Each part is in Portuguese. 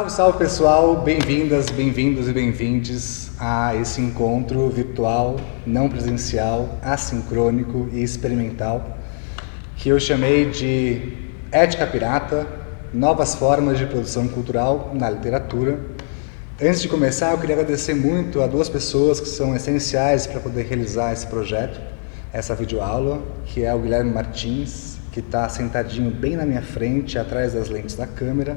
Salve, salve pessoal, bem-vindas, bem-vindos e bem-vindes a esse encontro virtual, não presencial, assincrônico e experimental que eu chamei de Ética Pirata, Novas Formas de Produção Cultural na Literatura. Antes de começar, eu queria agradecer muito a duas pessoas que são essenciais para poder realizar esse projeto, essa videoaula, que é o Guilherme Martins, que está sentadinho bem na minha frente, atrás das lentes da câmera,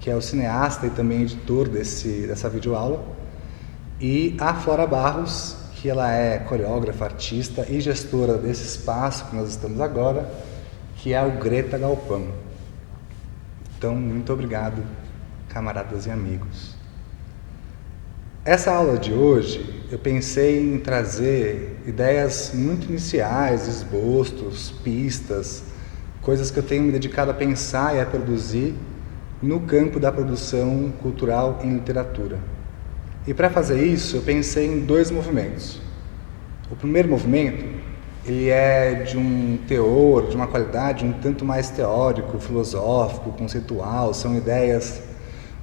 que é o cineasta e também editor dessa videoaula, e a Flora Barros, que ela é coreógrafa, artista e gestora desse espaço que nós estamos agora, que é o Greta Galpão. Então, muito obrigado, camaradas e amigos. Essa aula de hoje, eu pensei em trazer ideias muito iniciais, esboços, pistas, coisas que eu tenho me dedicado a pensar e a produzir no campo da produção cultural em literatura. E para fazer isso, eu pensei em dois movimentos. O primeiro movimento, ele é de um teor, de uma qualidade um tanto mais teórico, filosófico, conceitual, são ideias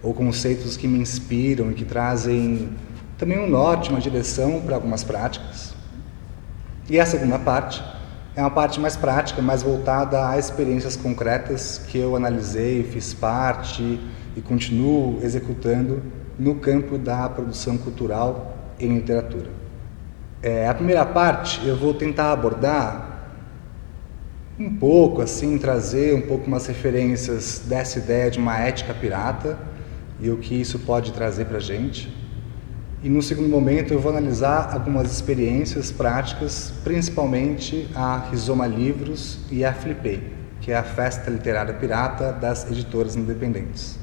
ou conceitos que me inspiram e que trazem também um norte, uma direção para algumas práticas. E a segunda parte é uma parte mais prática, mais voltada a experiências concretas que eu analisei, fiz parte e continuo executando no campo da produção cultural em literatura. A primeira parte eu vou tentar abordar um pouco, assim, trazer um pouco umas referências dessa ideia de uma ética pirata e o que isso pode trazer para a gente. E no segundo momento eu vou analisar algumas experiências práticas, principalmente a Rizoma Livros e a Flipei, que é a Festa Literária Pirata das editoras independentes.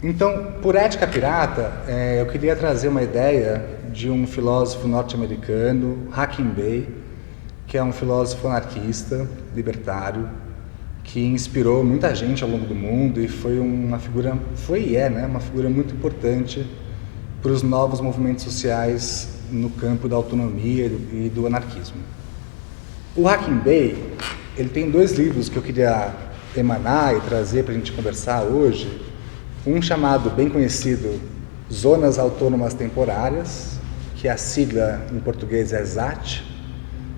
Então, por ética pirata, eu queria trazer uma ideia de um filósofo norte-americano, Hakim Bey, que é um filósofo anarquista, libertário, que inspirou muita gente ao longo do mundo e foi uma figura muito importante para os novos movimentos sociais no campo da autonomia e do anarquismo. O Hakim Bey, ele tem dois livros que eu queria emanar e trazer para a gente conversar hoje. Um chamado, bem conhecido, Zonas Autônomas Temporárias, que a sigla em português é ZAT,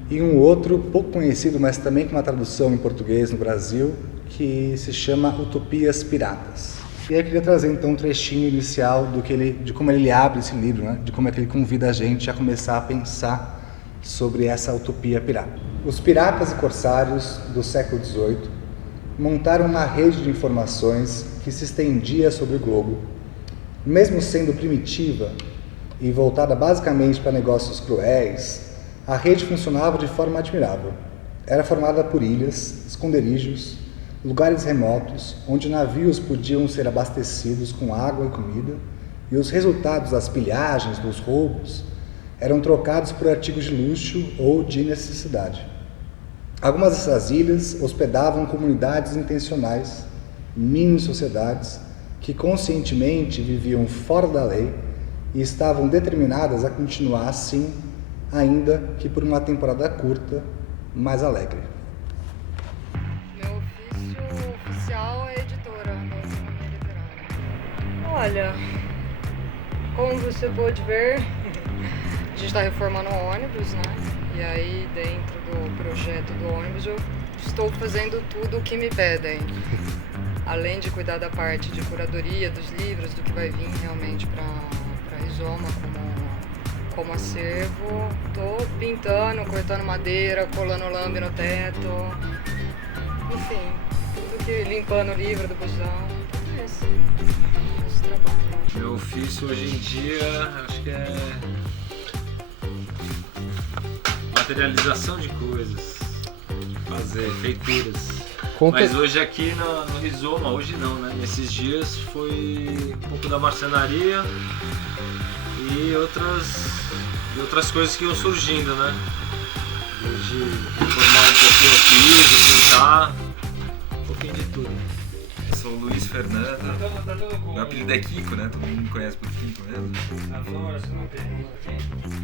e um outro pouco conhecido, mas também com uma tradução em português no Brasil, que se chama Utopias Piratas. E aí eu queria trazer então um trechinho inicial de como ele abre esse livro, né? De como é que ele convida a gente a começar a pensar sobre essa utopia pirata. Os piratas e corsários do século XVIII montaram uma rede de informações que se estendia sobre o globo. Mesmo sendo primitiva e voltada basicamente para negócios cruéis, a rede funcionava de forma admirável. Era formada por ilhas, esconderijos, lugares remotos, onde navios podiam ser abastecidos com água e comida, e os resultados das pilhagens, dos roubos, eram trocados por artigos de luxo ou de necessidade. Algumas dessas ilhas hospedavam comunidades intencionais, mini-sociedades, que conscientemente viviam fora da lei e estavam determinadas a continuar assim, ainda que por uma temporada curta, mais alegre. Olha, como você pode ver, a gente está reformando o ônibus, né? E aí dentro do projeto do ônibus eu estou fazendo tudo o que me pedem. Além de cuidar da parte de curadoria dos livros, do que vai vir realmente para Rizoma como acervo, estou pintando, cortando madeira, colando lambe no teto, enfim, tudo que limpando o livro do busão, tudo isso. Meu ofício hoje em dia, acho que é materialização de coisas, fazer feituras. Mas hoje aqui no Rizoma, hoje não, né? Nesses dias foi um pouco da marcenaria e outras coisas que iam surgindo, né? Desde reformar um pouquinho o piso, pintar, um pouquinho de tudo. Sou o Luiz Fernando, meu apelido é Kiko, né? Todo mundo me conhece por Kiko mesmo.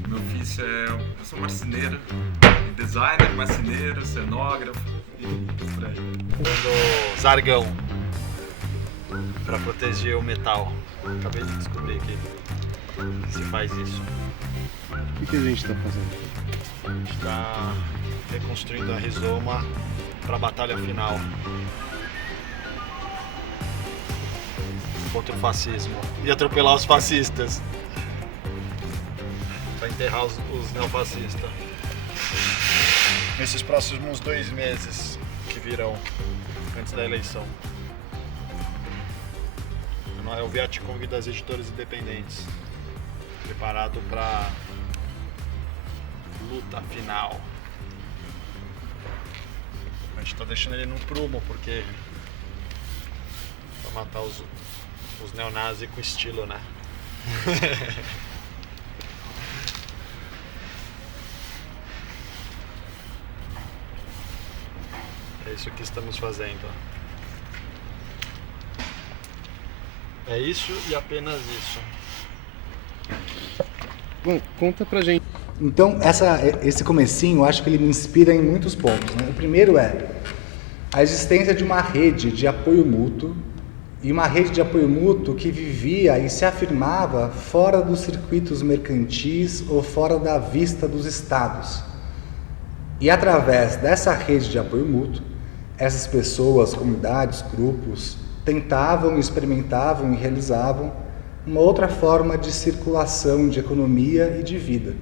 Meu ofício eu sou marceneiro, designer, marceneiro, cenógrafo e por aí. Do Zargão. para proteger o metal. Acabei de descobrir que se faz isso. O que a gente está fazendo? A gente está reconstruindo a rizoma para a batalha final contra o fascismo e atropelar os fascistas, para enterrar os neofascistas nesses próximos 2 meses que virão antes da eleição. É o Vietcong das editoras independentes, preparado para luta final. A gente tá deixando ele no prumo porque pra matar os neonazis com estilo, né? É isso que estamos fazendo. É isso e apenas isso. Bom, conta pra gente. Então, esse comecinho, eu acho que ele me inspira em muitos pontos, né? O primeiro é a existência de uma rede de apoio mútuo, e uma rede de apoio mútuo que vivia e se afirmava fora dos circuitos mercantis ou fora da vista dos estados. E através dessa rede de apoio mútuo, essas pessoas, comunidades, grupos, tentavam, experimentavam e realizavam uma outra forma de circulação de economia e de vida.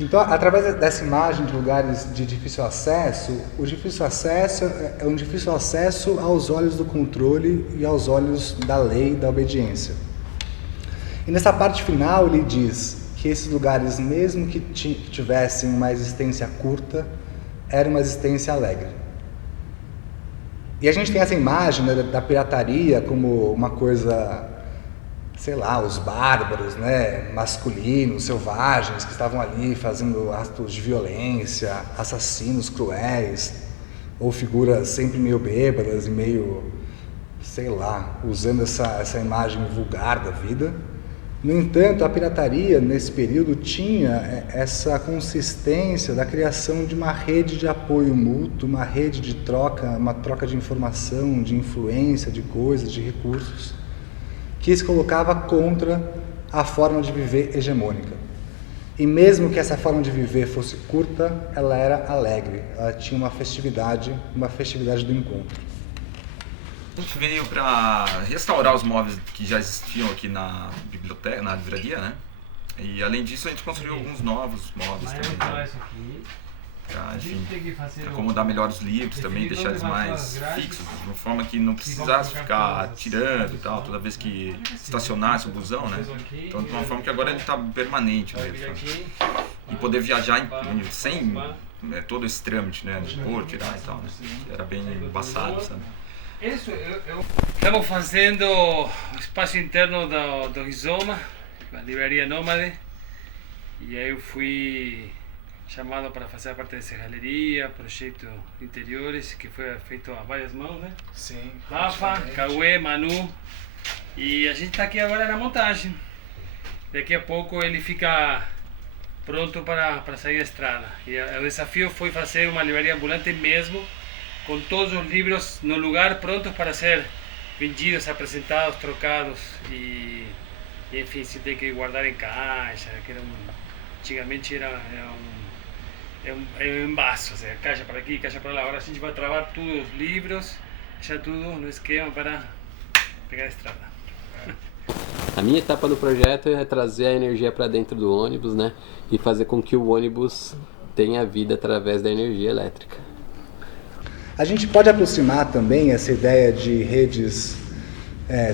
Então, através dessa imagem de lugares de difícil acesso, o difícil acesso é um difícil acesso aos olhos do controle e aos olhos da lei e da obediência. E nessa parte final ele diz que esses lugares, mesmo que tivessem uma existência curta, era uma existência alegre. E a gente tem essa imagem, né, da pirataria como uma coisa, sei lá, os bárbaros, né, masculinos, selvagens, que estavam ali fazendo atos de violência, assassinos cruéis, ou figuras sempre meio bêbadas e meio, sei lá, usando essa imagem vulgar da vida. No entanto, a pirataria, nesse período, tinha essa consistência da criação de uma rede de apoio mútuo, uma rede de troca, uma troca de informação, de influência, de coisas, de recursos, que se colocava contra a forma de viver hegemônica. E mesmo que essa forma de viver fosse curta, ela era alegre, ela tinha uma festividade do encontro. A gente veio para restaurar os móveis que já existiam aqui na biblioteca, na livraria, né? E além disso a gente construiu alguns novos móveis também, né? Pra, enfim, acomodar melhor os livros também, deixar eles mais fixos, de uma forma que não precisasse ficar tirando e tal, toda vez que estacionasse o busão, né? Então de uma forma que agora ele está permanente mesmo, sabe? E poder viajar sem todo esse trâmite, né? De pôr, tirar e tal, né? Era bem embaçado, sabe? Estamos fazendo o espaço interno do Rizoma, a livraria Nômade, e aí eu fui chamado para fazer a parte dessa galeria, projeto de interiores, que foi feito a várias mãos, né? Sim. Rafa, Cauê, Manu, e a gente está aqui agora na montagem. Daqui a pouco ele fica pronto para sair da estrada. E o desafio foi fazer uma livraria ambulante mesmo, com todos os livros no lugar prontos para ser vendidos, apresentados, trocados e enfim, se tem que guardar em caixa, que antigamente era um embaço, assim, caixa para aqui, caixa para lá. Agora a gente vai travar todos os livros, deixar tudo no esquema para pegar a estrada. A minha etapa do projeto é trazer a energia para dentro do ônibus, né, e fazer com que o ônibus tenha vida através da energia elétrica. A gente pode aproximar também essa ideia de redes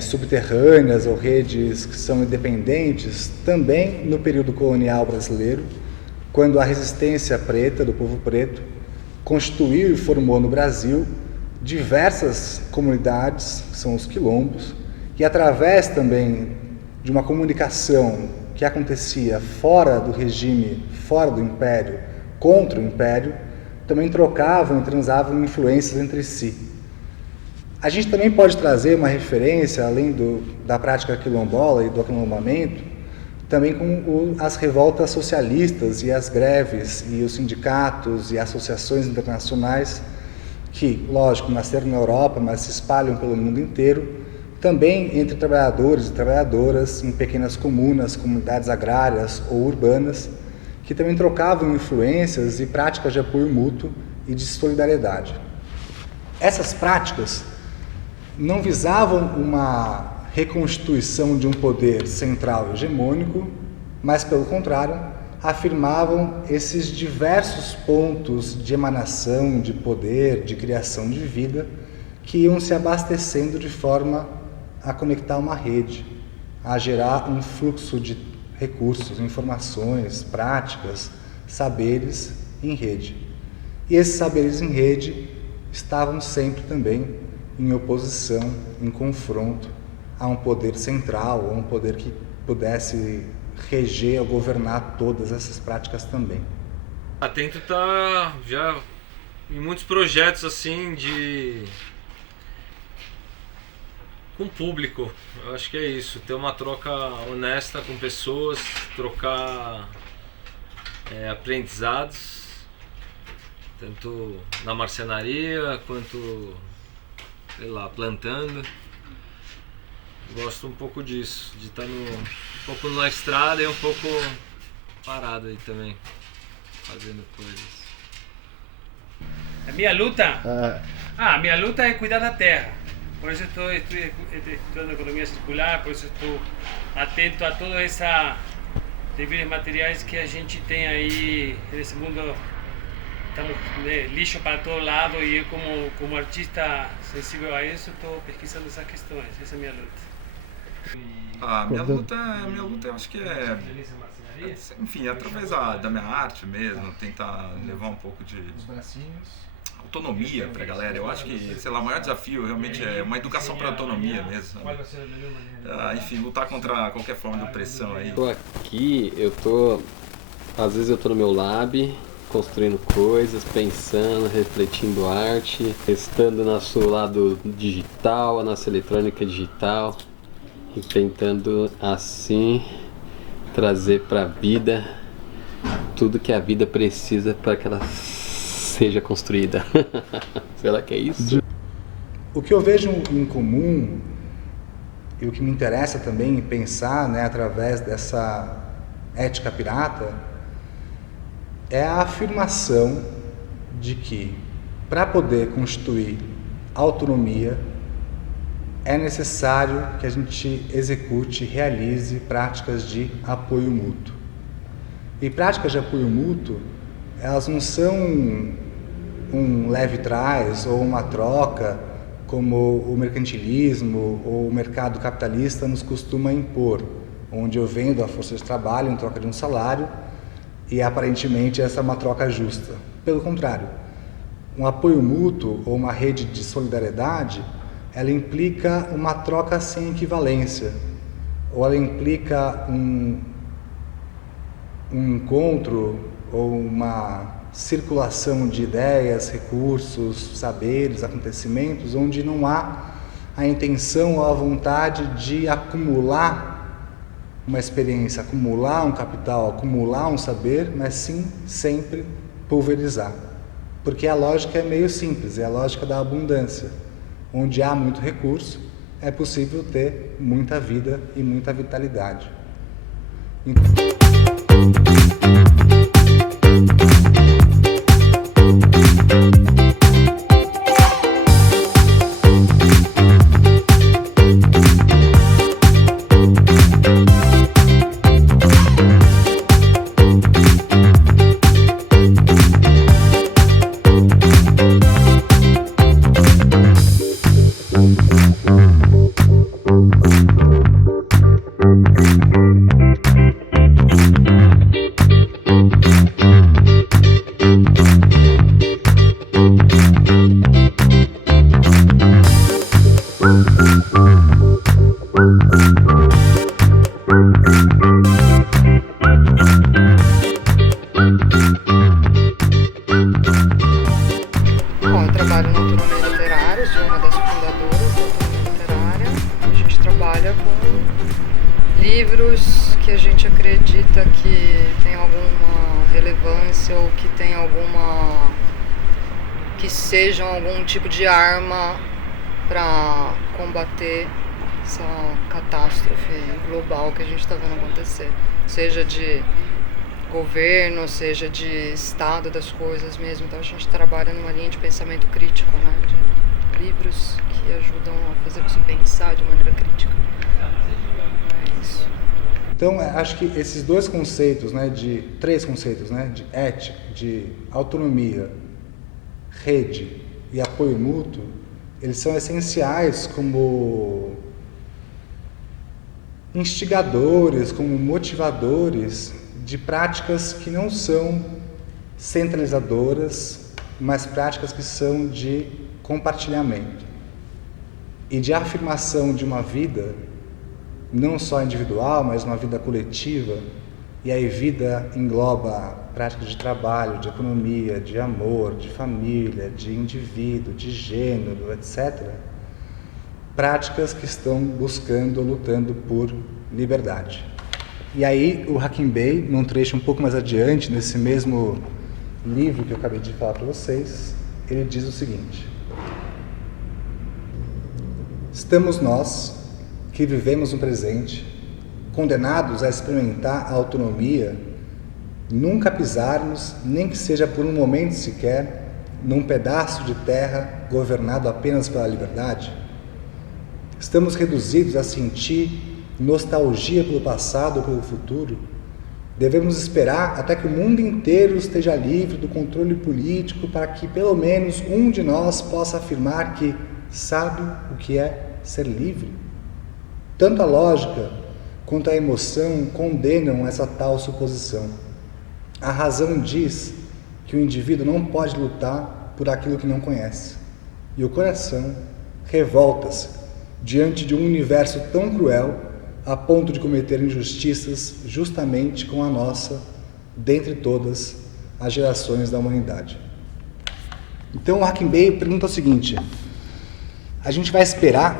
subterrâneas ou redes que são independentes também no período colonial brasileiro, quando a resistência preta, do povo preto, constituiu e formou no Brasil diversas comunidades, que são os quilombos, e através também de uma comunicação que acontecia fora do regime, fora do império, contra o império, também trocavam e transavam influências entre si. A gente também pode trazer uma referência, além da prática quilombola e do aquilombamento, também com as revoltas socialistas e as greves e os sindicatos e associações internacionais que, lógico, nasceram na Europa, mas se espalham pelo mundo inteiro, também entre trabalhadores e trabalhadoras em pequenas comunas, comunidades agrárias ou urbanas, que também trocavam influências e práticas de apoio mútuo e de solidariedade. Essas práticas não visavam uma reconstituição de um poder central hegemônico, mas, pelo contrário, afirmavam esses diversos pontos de emanação, de poder, de criação de vida, que iam se abastecendo de forma a conectar uma rede, a gerar um fluxo de recursos, informações, práticas, saberes em rede. E esses saberes em rede estavam sempre também em oposição, em confronto a um poder central, ou um poder que pudesse reger ou governar todas essas práticas também. A Atento tá já em muitos projetos assim com o público. Eu acho que é isso, ter uma troca honesta com pessoas, trocar aprendizados, tanto na marcenaria quanto, sei lá, plantando. Gosto um pouco disso, de estar um pouco na estrada e um pouco parado aí também, fazendo coisas. A minha luta? A minha luta é cuidar da terra. Por isso estou estudando economia circular, por isso estou atento a toda essa deveres materiais que a gente tem aí nesse mundo. Estamos lixo para todo lado e eu como artista sensível a isso estou pesquisando essas questões. Essa é a minha luta. Minha luta eu acho que enfim, através da minha arte mesmo, tentar levar um pouco de autonomia pra galera. Eu acho que, sei lá, o maior desafio realmente é uma educação pra autonomia mesmo, sabe? Enfim, lutar contra qualquer forma de opressão aí. Tô aqui, às vezes eu tô no meu lab, construindo coisas, pensando, refletindo arte, testando nosso lado digital, a nossa eletrônica digital, e tentando assim trazer para a vida tudo que a vida precisa para que ela seja construída. Será que é isso? O que eu vejo em comum e o que me interessa também pensar, né, através dessa ética pirata, é a afirmação de que, para poder constituir autonomia, é necessário que a gente execute, realize práticas de apoio mútuo. E práticas de apoio mútuo, elas não são um leve-trás ou uma troca como o mercantilismo ou o mercado capitalista nos costuma impor, onde eu vendo a força de trabalho em troca de um salário e aparentemente essa é uma troca justa. Pelo contrário, um apoio mútuo ou uma rede de solidariedade, ela implica uma troca sem equivalência, ou ela implica um encontro ou uma circulação de ideias, recursos, saberes, acontecimentos, onde não há a intenção ou a vontade de acumular uma experiência, acumular um capital, acumular um saber, mas sim sempre pulverizar. Porque a lógica é meio simples, é a lógica da abundância. Onde há muito recurso, é possível ter muita vida e muita vitalidade. Bom, eu trabalho na Autonomia Literária, sou uma das fundadoras da Autonomia Literária. A gente trabalha com livros que a gente acredita que tem alguma relevância ou que tem que sejam algum tipo de arma para combater essa catástrofe global que a gente está vendo acontecer, seja de governo, seja de estado das coisas mesmo. Então a gente trabalha numa linha de pensamento crítico, né? De livros que ajudam a fazer você pensar de maneira crítica. É isso. Então acho que esses dois conceitos, né, três conceitos, né, de ética, de autonomia, rede e apoio mútuo, eles são essenciais como instigadores, como motivadores de práticas que não são centralizadoras, mas práticas que são de compartilhamento e de afirmação de uma vida, não só individual, mas uma vida coletiva. E aí vida engloba práticas de trabalho, de economia, de amor, de família, de indivíduo, de gênero, etc. Práticas que estão buscando, lutando por liberdade. E aí o Hakim Bey, num trecho um pouco mais adiante, nesse mesmo livro que eu acabei de falar para vocês, ele diz o seguinte: estamos nós, que vivemos no presente, condenados a experimentar a autonomia, nunca pisarmos, nem que seja por um momento sequer, num pedaço de terra governado apenas pela liberdade? Estamos reduzidos a sentir nostalgia pelo passado ou pelo futuro? Devemos esperar até que o mundo inteiro esteja livre do controle político para que pelo menos um de nós possa afirmar que sabe o que é ser livre? Tanto a lógica quanto a emoção condenam essa tal suposição. A razão diz que o indivíduo não pode lutar por aquilo que não conhece. E o coração revolta-se diante de um universo tão cruel a ponto de cometer injustiças justamente com a nossa, dentre todas as gerações da humanidade. Então o Hakim Bey pergunta o seguinte: a gente vai esperar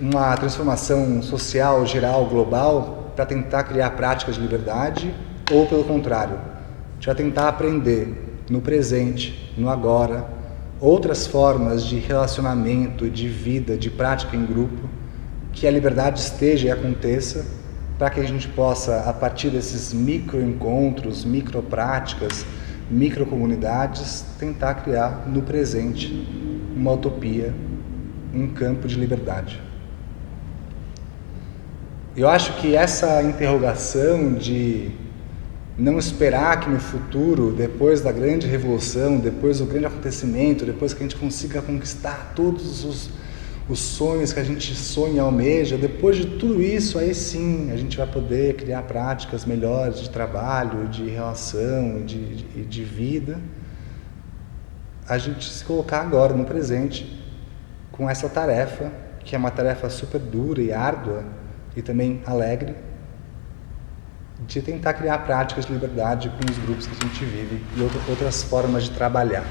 uma transformação social, geral, global para tentar criar práticas de liberdade, ou pelo contrário, a gente vai tentar aprender no presente, no agora, outras formas de relacionamento, de vida, de prática em grupo, que a liberdade esteja e aconteça, para que a gente possa, a partir desses microencontros, micropráticas, microcomunidades, tentar criar no presente uma utopia, um campo de liberdade. Eu acho que essa interrogação de não esperar que no futuro, depois da grande revolução, depois do grande acontecimento, depois que a gente consiga conquistar todos os sonhos que a gente sonha e almeja, depois de tudo isso, aí sim a gente vai poder criar práticas melhores de trabalho, de relação, de vida. A gente se colocar agora no presente com essa tarefa, que é uma tarefa super dura e árdua e também alegre, de tentar criar práticas de liberdade com os grupos que a gente vive e outras formas de trabalhar.